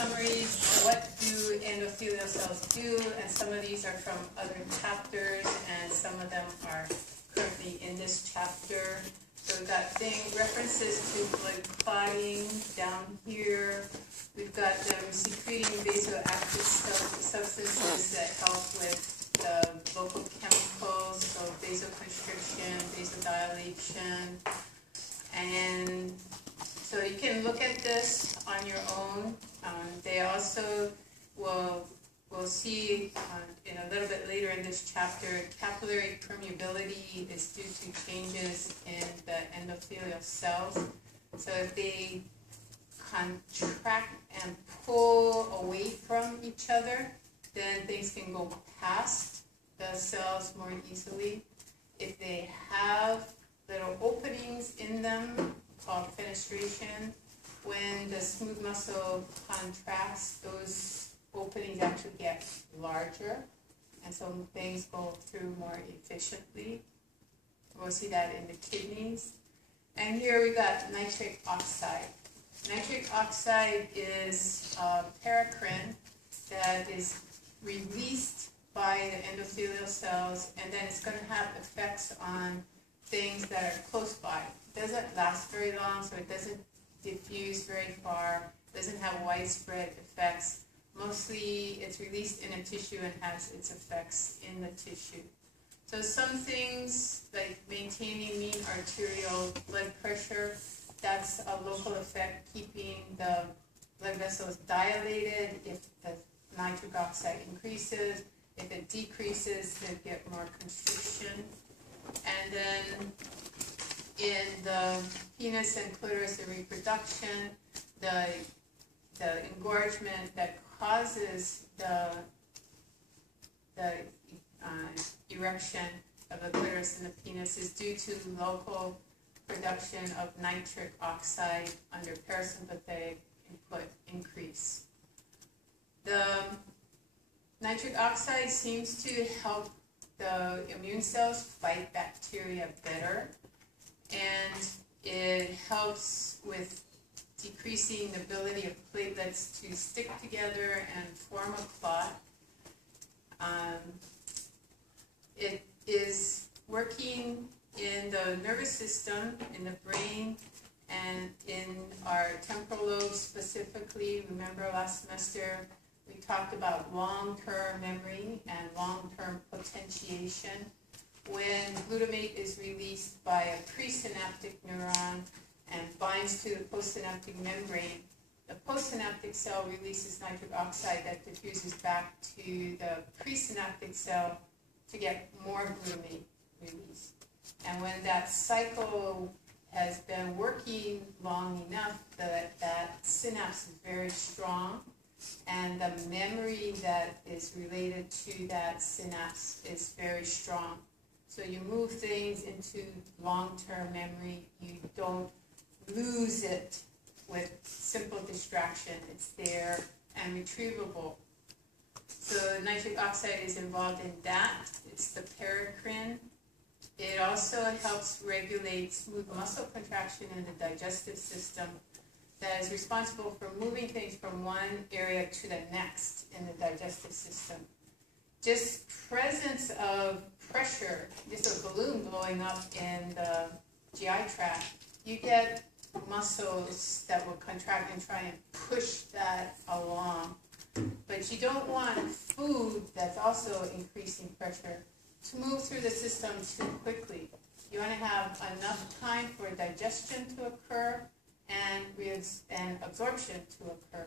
summaries, what do endothelial cells do, and some of these are from other chapters, and some of them are currently in this chapter. So we've got references to blood clotting down here. We've got them secreting vasoactive substances that help with the local chemicals, so vasoconstriction, vasodilation, and so you can look at this on your own. They also will see in a little bit later in this chapter, capillary permeability is due to changes in the endothelial cells. So if they contract and pull away from each other, then things can go past the cells more easily. If they have little openings in them called fenestration, when the smooth muscle contracts, those openings actually get larger, and so things go through more efficiently. We'll see that in the kidneys. And here we got nitric oxide. Nitric oxide is paracrine that is released by the endothelial cells, and then it's going to have effects on things that are close by. It doesn't last very long, so it doesn't diffuse very far, doesn't have widespread effects. Mostly it's released in a tissue and has its effects in the tissue. So some things like maintaining mean arterial blood pressure, that's a local effect, keeping the blood vessels dilated. If the nitric oxide increases, if it decreases, they get more constriction. And then in the penis and clitoris and reproduction, the engorgement that causes the erection of the clitoris and the penis is due to local production of nitric oxide under parasympathetic input increase. The nitric oxide seems to help the immune cells fight bacteria better, and it helps with decreasing the ability of platelets to stick together and form a clot. It is working in the nervous system, in the brain, and in our temporal lobes specifically. Remember last semester we talked about long-term memory and long-term potentiation. When glutamate is released by a presynaptic neuron and binds to the postsynaptic membrane, the postsynaptic cell releases nitric oxide that diffuses back to the presynaptic cell to get more glutamate released. And when that cycle has been working long enough, that synapse is very strong, and the memory that is related to that synapse is very strong. So you move things into long-term memory. You don't lose it with simple distraction. It's there and retrievable. So nitric oxide is involved in that. It's the paracrine. It also helps regulate smooth muscle contraction in the digestive system that is responsible for moving things from one area to the next in the digestive system. Just presence of pressure, just a balloon blowing up in the GI tract, you get muscles that will contract and try and push that along. But you don't want food that's also increasing pressure to move through the system too quickly. You want to have enough time for digestion to occur and absorption to occur.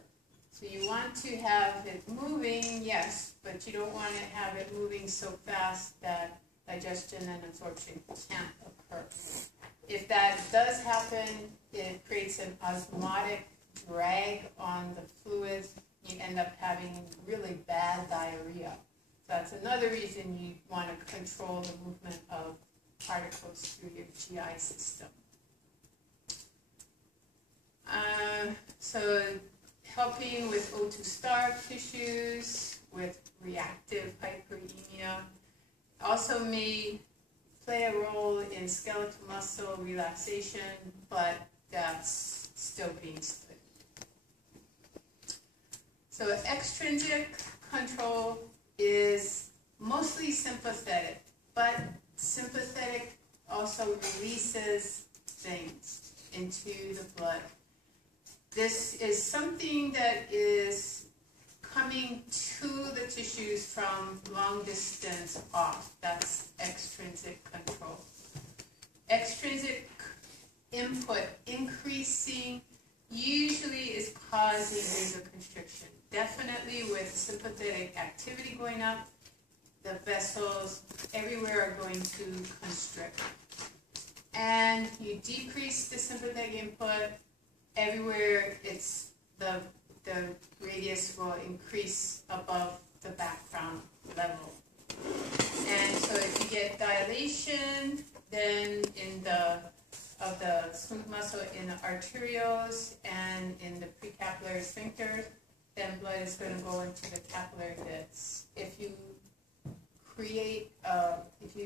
So you want to have it moving, yes, but you don't want to have it moving so fast that digestion and absorption can't occur. If that does happen, it creates an osmotic drag on the fluids. You end up having really bad diarrhea. So that's another reason you want to control the movement of particles through your GI system. So helping with O2 starved tissues, with reactive hyperemia, also may play a role in skeletal muscle relaxation, but that's still being studied. So extrinsic control is mostly sympathetic, but sympathetic also releases things into the blood. This is something that is coming to the tissues from long distance off. That's extrinsic control. Extrinsic input increasing usually is causing vasoconstriction. Definitely with sympathetic activity going up, the vessels everywhere are going to constrict. And you decrease the sympathetic input, everywhere it's the radius will increase above the background level. And so if you get dilation, then of the smooth muscle in the arterioles and in the precapillary sphincters, then blood is going to go into the capillary beds. If you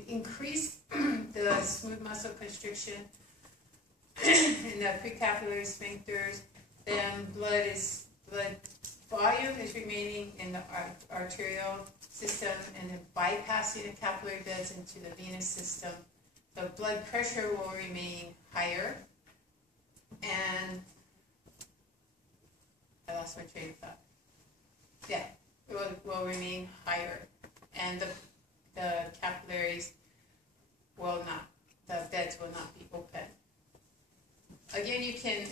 increase the smooth muscle constriction in the precapillary sphincters, then blood volume is remaining in the arterial system and then bypassing the capillary beds into the venous system. The blood pressure will remain higher, and I lost my train of thought. Yeah, it will remain higher, and the capillaries will not, the beds will not be open. Again, you can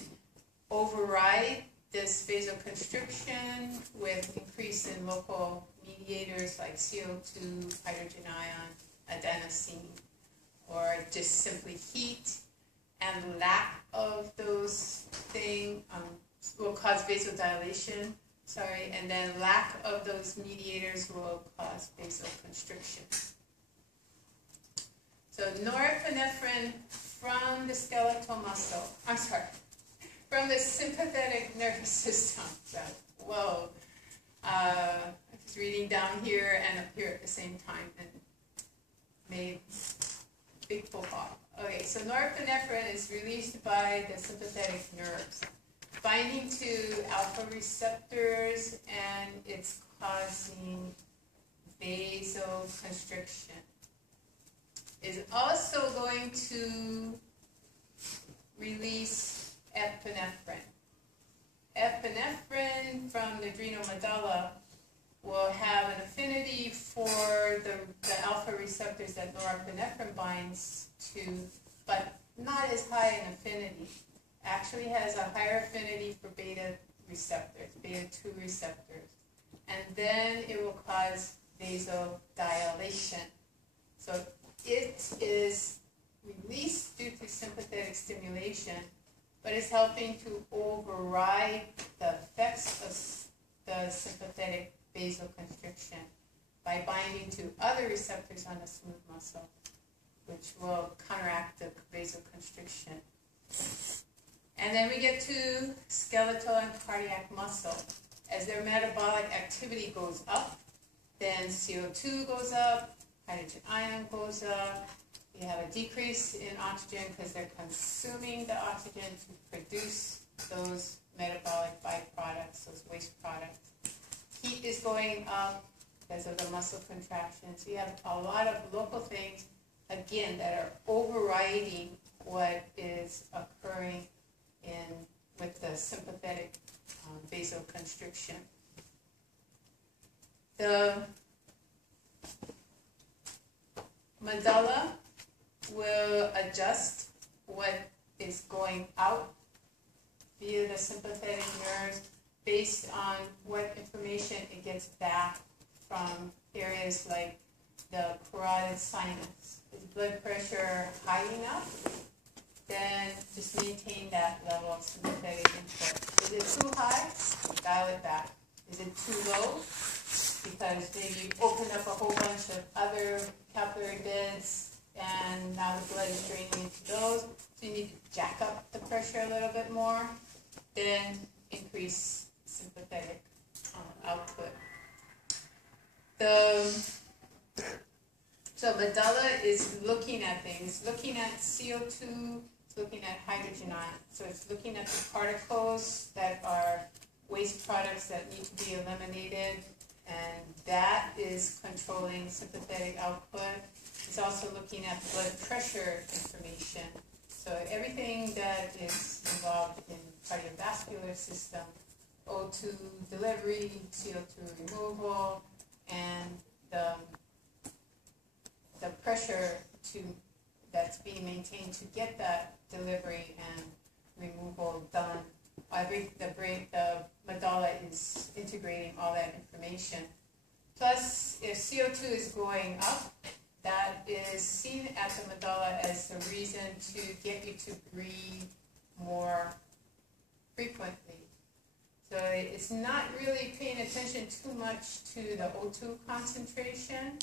override this vasoconstriction with increase in local mediators like CO2, hydrogen ion, adenosine, or just simply heat, and lack of those things will cause vasodilation, and then lack of those mediators will cause vasoconstriction. So norepinephrine from the skeletal muscle, from the sympathetic nervous system. So, whoa, I was reading down here and up here at the same time and made big faux pas. Okay, so norepinephrine is released by the sympathetic nerves, binding to alpha receptors, and it's causing vasoconstriction. Is also going to release epinephrine. Epinephrine from the adrenal medulla will have an affinity for the alpha receptors that norepinephrine binds to, but not as high an affinity. Actually has a higher affinity for beta receptors, beta 2 receptors. And then it will cause vasodilation. So it is released due to sympathetic stimulation, but it's helping to override the effects of the sympathetic vasoconstriction by binding to other receptors on the smooth muscle, which will counteract the vasoconstriction. And then we get to skeletal and cardiac muscle. As their metabolic activity goes up, then CO2 goes up, hydrogen ion goes up. You have a decrease in oxygen because they're consuming the oxygen to produce those metabolic byproducts, those waste products. Heat is going up because of the muscle contractions. You have a lot of local things, again, that are overriding what is occurring with the sympathetic vasoconstriction. The medulla will adjust what is going out via the sympathetic nerves based on what information it gets back from areas like the carotid sinus. Is blood pressure high enough? Then just maintain that level of sympathetic input. Is it too high? Dial it back. Is it too low? Because maybe you opened up a whole bunch of other capillary beds and now the blood is draining into those. So you need to jack up the pressure a little bit more. Then increase sympathetic output. So medulla is looking at things, looking at CO2, it's looking at hydrogen ion. So it's looking at the particles that are waste waste products that need to be eliminated, and that is controlling sympathetic output. It's also looking at blood pressure information. So everything that is involved in cardiovascular system, O2 delivery, CO2 removal, and the pressure that's being maintained to get that delivery and removal done. The medulla is integrating all that information. Plus, if CO2 is going up, that is seen at the medulla as a reason to get you to breathe more frequently. So it's not really paying attention too much to the O2 concentration.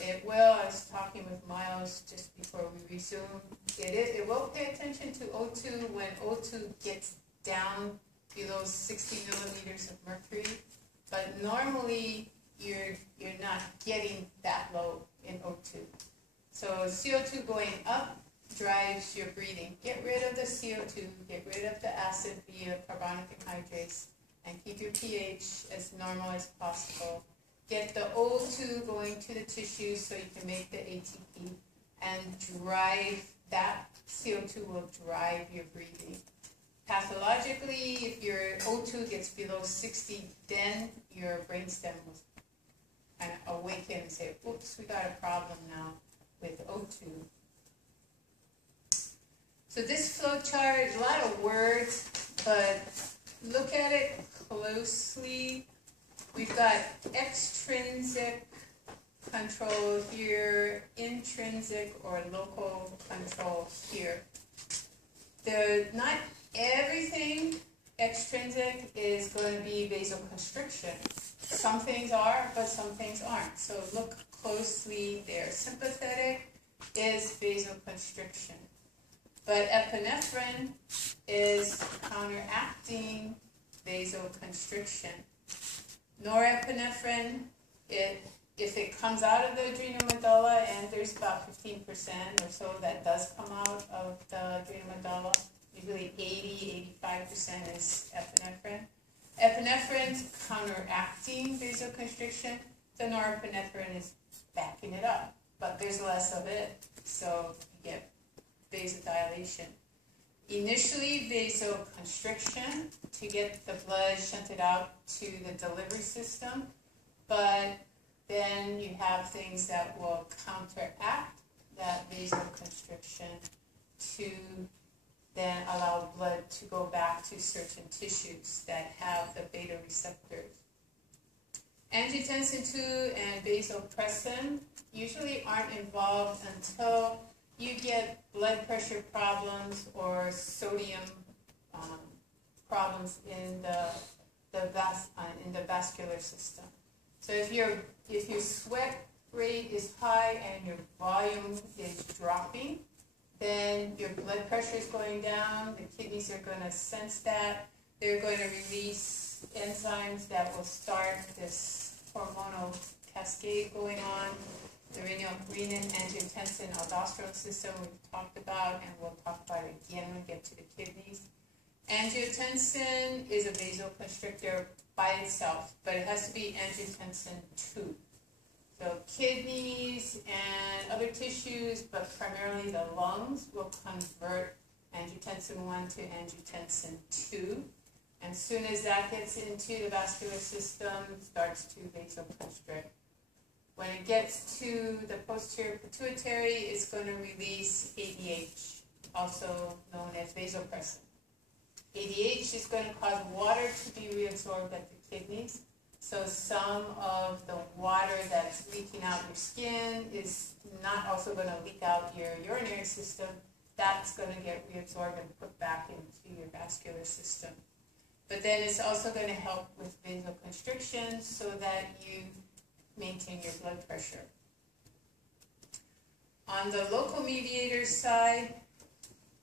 It will, I was talking with Miles just before we resume, it will pay attention to O2 when O2 gets down below 60 millimeters of mercury, but normally you're not getting that low in O2. So CO2 going up drives your breathing. Get rid of the CO2, get rid of the acid via carbonic anhydrase, and keep your pH as normal as possible. Get the O2 going to the tissues so you can make the ATP, and drive that. CO2 will drive your breathing. Pathologically, if your O2 gets below 60, then your brainstem will kind of awaken and say, oops, we got a problem now with O2. So this flow chart is a lot of words, but look at it closely. We've got extrinsic control here, intrinsic or local control here. Not everything extrinsic is going to be vasoconstriction. Some things are, but some things aren't. So look closely there. Sympathetic is vasoconstriction. But epinephrine is counteracting vasoconstriction. Norepinephrine, if it comes out of the adrenal medulla, and there's about 15% or so that does come out of the adrenal medulla, usually 80-85% is epinephrine. Epinephrine counteracting vasoconstriction, the norepinephrine is backing it up, but there's less of it, so you get vasodilation. Initially, vasoconstriction to get the blood shunted out to the delivery system, but then you have things that will counteract that vasoconstriction to then allow blood to go back to certain tissues that have the beta receptors. Angiotensin II and vasopressin usually aren't involved until you get blood pressure problems or sodium problems in the vascular system. So if your sweat rate is high and your volume is dropping, then your blood pressure is going down. The kidneys are going to sense that. They're going to release enzymes that will start this hormonal cascade going on. The renin-angiotensin-aldosterone system we've talked about, and we'll talk about it again when we get to the kidneys. Angiotensin is a vasoconstrictor by itself, but it has to be angiotensin II. So kidneys and other tissues, but primarily the lungs, will convert angiotensin I to angiotensin II. And as soon as that gets into the vascular system, it starts to vasoconstrict. When it gets to the posterior pituitary, it's going to release ADH, also known as vasopressin. ADH is going to cause water to be reabsorbed at the kidneys. So some of the water that's leaking out your skin is not also going to leak out your urinary system. That's going to get reabsorbed and put back into your vascular system. But then it's also going to help with vasoconstriction so that you maintain your blood pressure. On the local mediator side,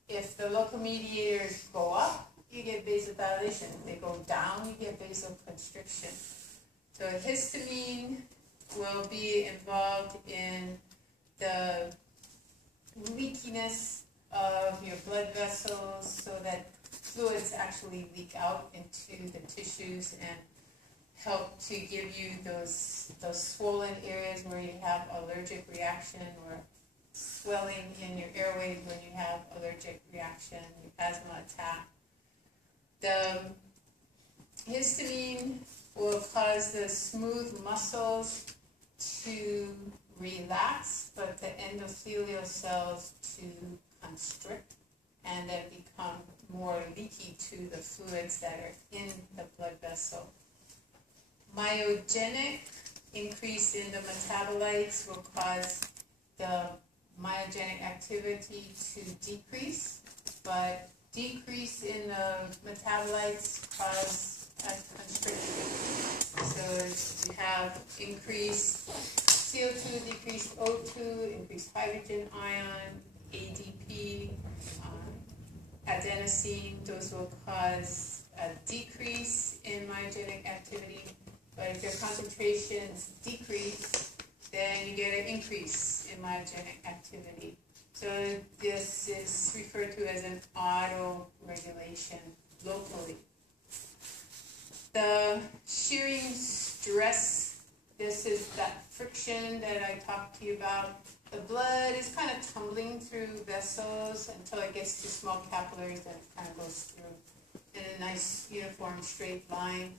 if the local mediators go up, you get vasodilation. If they go down, you get vasoconstriction. So histamine will be involved in the leakiness of your blood vessels so that fluids actually leak out into the tissue tissues and help to give you those swollen areas where you have allergic reaction, or swelling in your airways when you have allergic reaction, asthma attack. The histamine will cause the smooth muscles to relax, but the endothelial cells to constrict and then become more leaky to the fluids that are in the blood vessel. Myogenic increase in the metabolites will cause the myogenic activity to decrease, but decrease in the metabolites cause a constriction. So you have increased CO2, decreased O2, increased hydrogen ion, ADP, adenosine. Those will cause a decrease in myogenic activity. But if their concentrations decrease, then you get an increase in myogenic activity. So this is referred to as an auto-regulation locally. The shearing stress, this is that friction that I talked to you about. The blood is kind of tumbling through vessels until it gets to small capillaries, and it kind of goes through in a nice uniform straight line.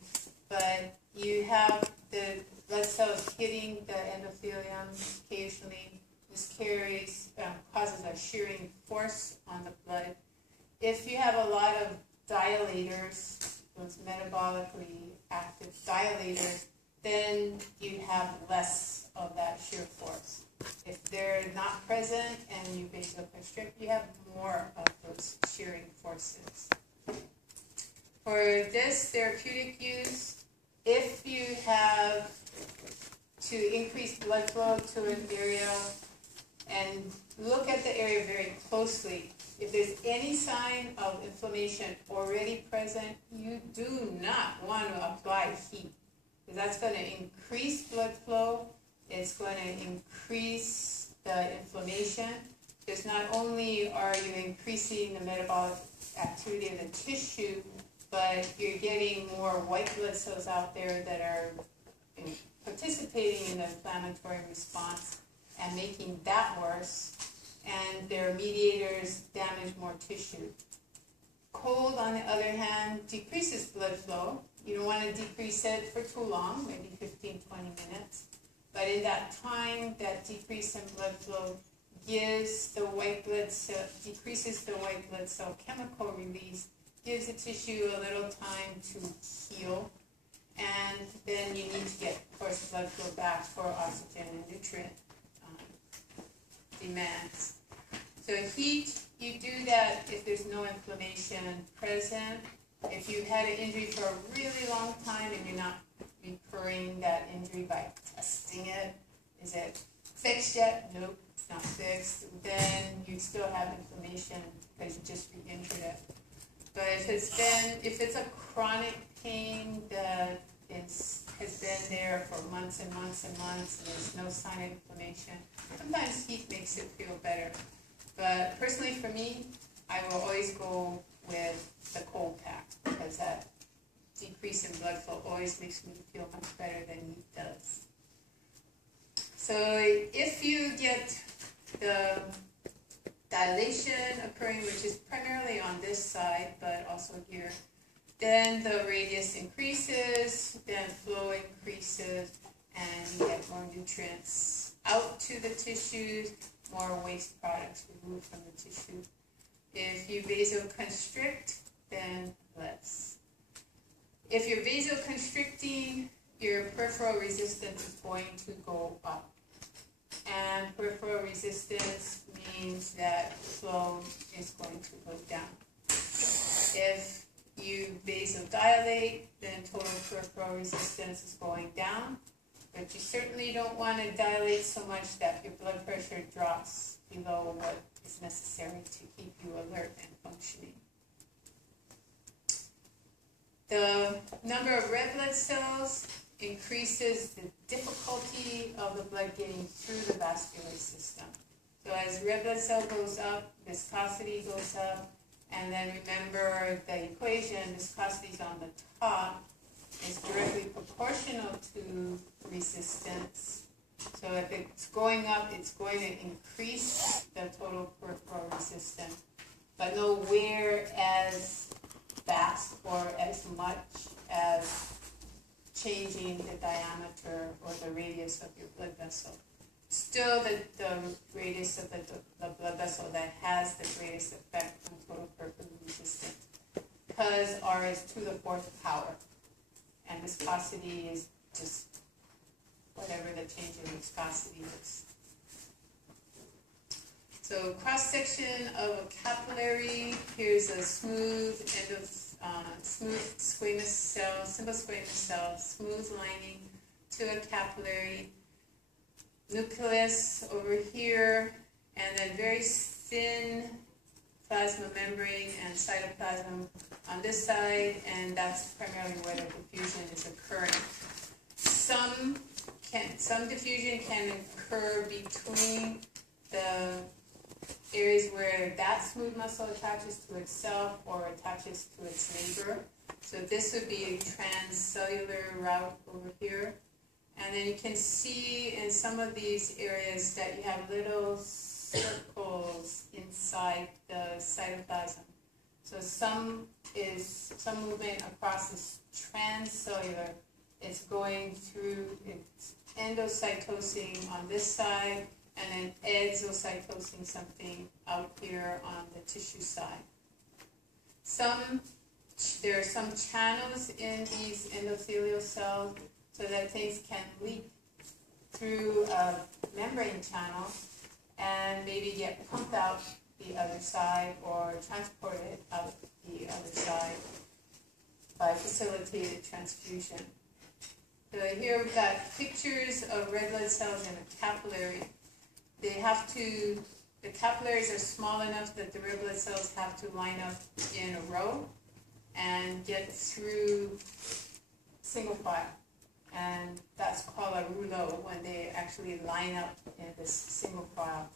But you have the blood cells hitting the endothelium occasionally. This causes a shearing force on the blood. If you have a lot of dilators, those metabolically active dilators, then you have less of that shear force. If they're not present and you vasoconstrict, you have more of those shearing forces. For this therapeutic use, if you have to increase blood flow to an area, and look at the area very closely. If there's any sign of inflammation already present, you do not want to apply heat, because that's going to increase blood flow. It's going to increase the inflammation, because not only are you increasing the metabolic activity of the tissue, but you're getting more white blood cells out there that are participating in the inflammatory response and making that worse, and their mediators damage more tissue. Cold, on the other hand, decreases blood flow. You don't want to decrease it for too long, maybe 15, 20 minutes. But in that time, that decrease in blood flow gives the white blood cell, decreases the white blood cell chemical release, gives the tissue a little time to heal, and then you need to get, of course, blood flow back for oxygen and nutrient demands. So heat, you do that if there's no inflammation present. If you had an injury for a really long time and you're not recurring that injury by testing it, is it fixed yet? Nope, it's not fixed. Then you still have inflammation because you just re-injured it. But if it's a chronic pain that has been there for months and months and months, and there's no sign of inflammation, sometimes heat makes it feel better. But personally for me, I will always go with the cold pack, because that decrease in blood flow always makes me feel much better than heat does. So if you get the dilation occurring, which is primarily on this side, but also here, then the radius increases, then flow increases, and you get more nutrients out to the tissues, more waste products removed from the tissue. If you vasoconstrict, then less. If you're vasoconstricting, your peripheral resistance is going to go up. And peripheral resistance means that flow is going to go down. If you vasodilate, then total peripheral resistance is going down. But you certainly don't want to dilate so much that your blood pressure drops below what is necessary to keep you alert and functioning. The number of red blood cells increases the difficulty of the blood getting through the vascular system. So as red blood cell goes up, viscosity goes up, and then remember the equation, viscosity is on the top, proportional to resistance. So if it's going up, it's going to increase the total peripheral resistance, but nowhere as fast or as much as changing the diameter or the radius of your blood vessel. Still the radius of the blood vessel that has the greatest effect on total peripheral resistance, because R is to the fourth power, and viscosity is just whatever the change in viscosity is. So cross-section of a capillary, here's a smooth smooth squamous cell, simple squamous cell, smooth lining to a capillary, nucleus over here, and then very thin plasma membrane and cytoplasm on this side, and that's primarily where the diffusion is occurring. Some diffusion can occur between the areas where that smooth muscle attaches to itself or attaches to its neighbor. So this would be a transcellular route over here. And then you can see in some of these areas that you have little circles inside the cytoplasm. So some movement across this transcellular. It's going through, it's endocytosing on this side, and then exocytosing something out here on the tissue side. There are some channels in these endothelial cells so that things can leak through a membrane channel and maybe get pumped out the other side or transported out the other side by facilitated transfusion. So here we've got pictures of red blood cells in a capillary. The capillaries are small enough that the red blood cells have to line up in a row and get through single file. And that's called a rouleau when they actually line up in this single file.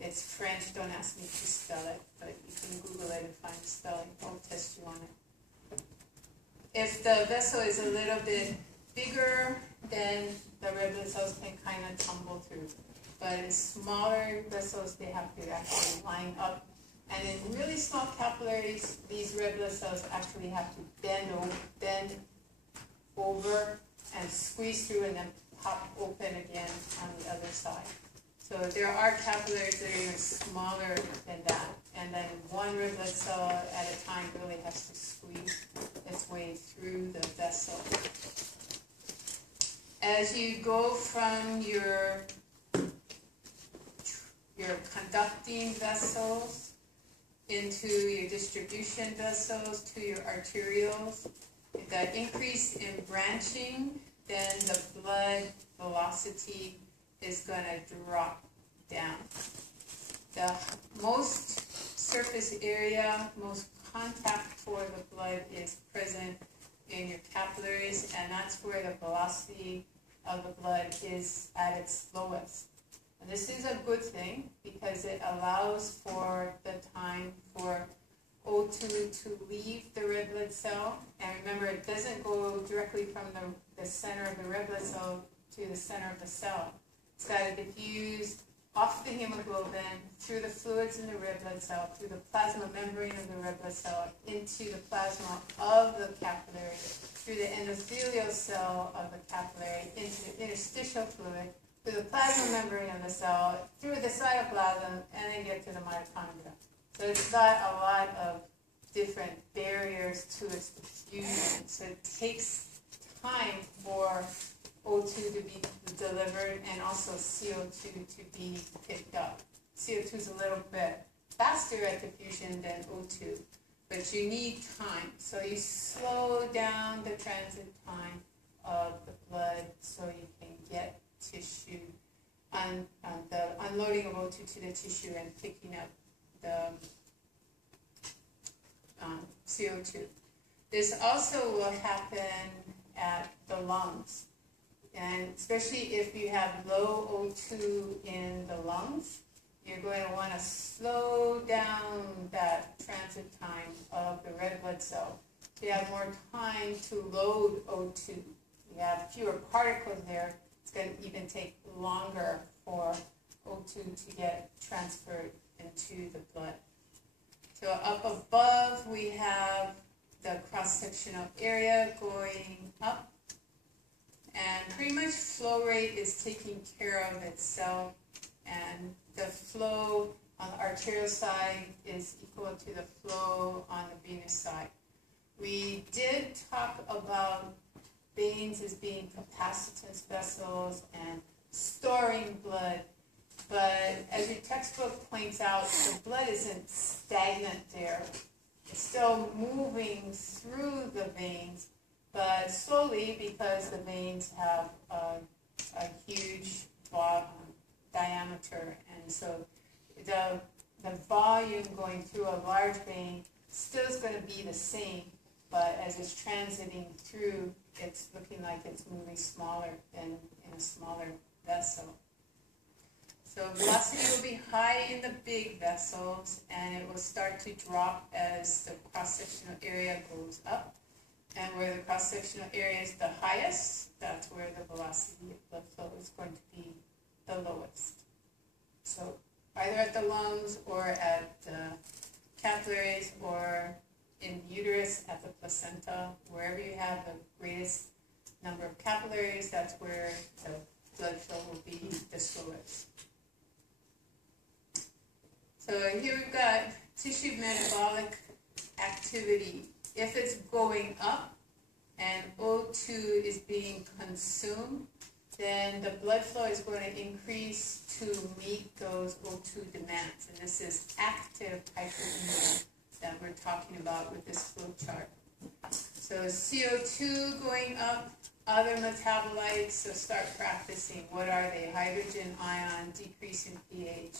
It's French, don't ask me to spell it, but you can Google it and find the spelling. I'll test you on it. If the vessel is a little bit bigger, then the red blood cells can kind of tumble through. But in smaller vessels, they have to actually line up. And in really small capillaries, these red blood cells actually have to bend over and squeeze through and then pop open again on the other side. So there are capillaries that are even smaller than that. And then one red blood cell at a time really has to squeeze its way through the vessel. As you go from your conducting vessels into your distribution vessels to your arterioles, if that increase in branching, then the blood velocity is going to drop down. The most surface area, most contact for the blood is present in your capillaries, and that's where the velocity of the blood is at its lowest. And this is a good thing because it allows for the time for O2 to leave the red blood cell. And remember, it doesn't go directly from the center of the red blood cell to the center of the cell. It's got to diffuse off the hemoglobin, through the fluids in the red blood cell, through the plasma membrane of the red blood cell, into the plasma of the capillary, through the endothelial cell of the capillary, into the interstitial fluid, through the plasma membrane of the cell, through the cytoplasm, and then get to the mitochondria. So it's got a lot of different barriers to its diffusion. So it takes time for O2 to be delivered and also CO2 to be picked up. CO2 is a little bit faster at diffusion than O2, but you need time. So you slow down the transit time of the blood so you can get tissue, the unloading of O2 to the tissue and picking up the CO2. This also will happen at the lungs. And especially if you have low O2 in the lungs, you're going to want to slow down that transit time of the red blood cell. So you have more time to load O2, you have fewer particles there, it's going to even take longer for O2 to get transferred into the blood. So up above we have the cross-sectional area going up, and pretty much flow rate is taking care of itself, and the flow on the arterial side is equal to the flow on the venous side. We did talk about veins as being capacitance vessels and storing blood, but as your textbook points out, the blood isn't stagnant there. It's still moving through the veins, but slowly, because the veins have a huge diameter, and so the volume going through a large vein still is going to be the same, but as it's transiting through, it's looking like it's moving smaller than in a smaller vessel. So velocity will be high in the big vessels, and it will start to drop as the cross-sectional area goes up. And where the cross-sectional area is the highest, that's where the velocity of blood flow is going to be the lowest. So either at the lungs or at the capillaries or in uterus at the placenta, wherever you have the greatest number of capillaries, that's where the blood flow will be the slowest. So here we've got tissue metabolic activity. If it's going up and O2 is being consumed, then the blood flow is going to increase to meet those O2 demands. And this is active hyperemia that we're talking about with this flow chart. So CO2 going up, other metabolites, so start practicing. What are they? Hydrogen ion, decrease in pH,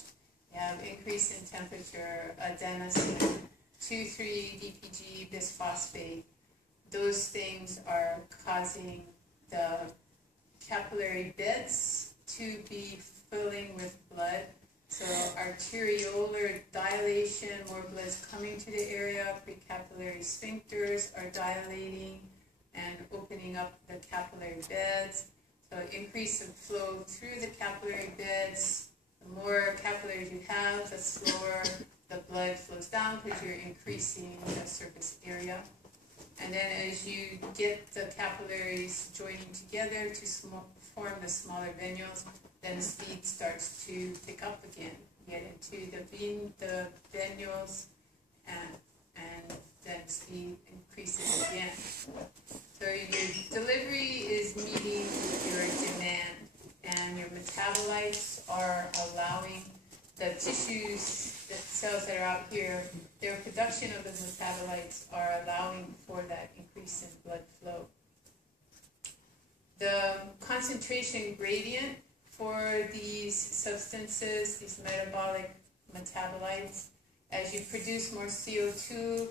you have increase in temperature, adenosine, 2,3-DPG, bisphosphate. Those things are causing the capillary beds to be filling with blood. So arteriolar dilation, more blood is coming to the area. Precapillary sphincters are dilating and opening up the capillary beds. So increase of flow through the capillary beds. The more capillaries you have, the slower the blood flows down because you're increasing the surface area. And then as you get the capillaries joining together to form the smaller venules, then speed starts to pick up again. You get into the venules, and then speed increases again. So your delivery is meeting your demand, and your metabolites are allowing the tissues, the cells that are out here, their production of the metabolites are allowing for that increase in blood flow. The concentration gradient for these substances, these metabolic metabolites, as you produce more CO2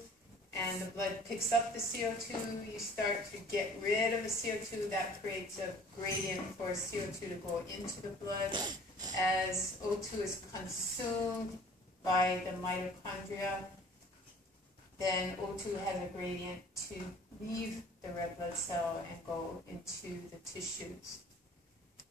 and the blood picks up the CO2, you start to get rid of the CO2. That creates a gradient for CO2 to go into the blood. As O2 is consumed by the mitochondria, then O2 has a gradient to leave the red blood cell and go into the tissues.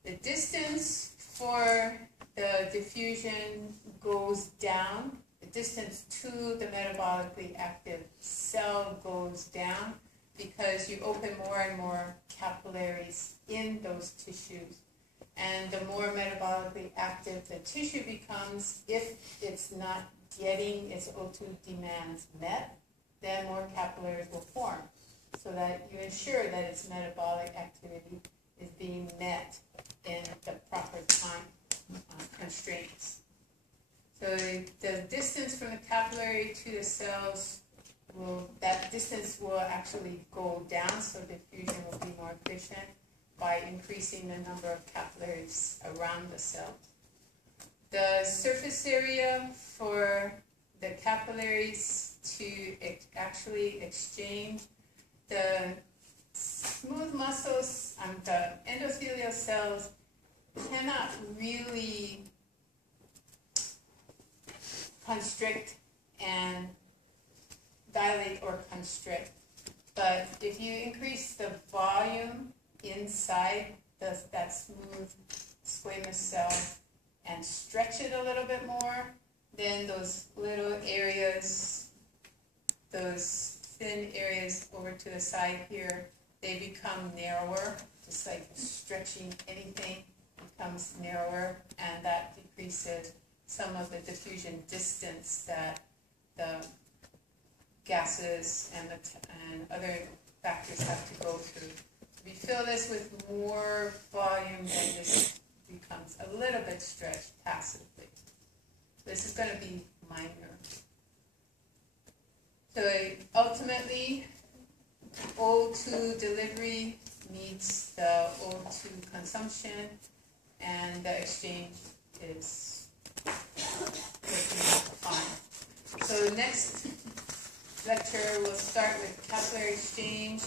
The distance for the diffusion goes down. The distance to the metabolically active cell goes down because you open more and more capillaries in those tissues. And the more metabolically active the tissue becomes, if it's not getting its O2 demands met, then more capillaries will form, so that you ensure that its metabolic activity is being met in the proper time constraints. So the distance from the capillary to the cells, that distance will actually go down, so diffusion will be more efficient by increasing the number of capillaries around the cell. The surface area for the capillaries to actually exchange the smooth muscles and the endothelial cells cannot really constrict and dilate or constrict. But if you increase the volume in inside that smooth squamous cell and stretch it a little bit more, then those little areas, those thin areas over to the side here, they become narrower, just like stretching anything becomes narrower, and that decreases some of the diffusion distance that the gases and other factors have to go through. If you fill this with more volume, then this becomes a little bit stretched passively. This is going to be minor. So ultimately, O2 delivery meets the O2 consumption, and the exchange is working fine. So next lecture, we'll start with capillary exchange.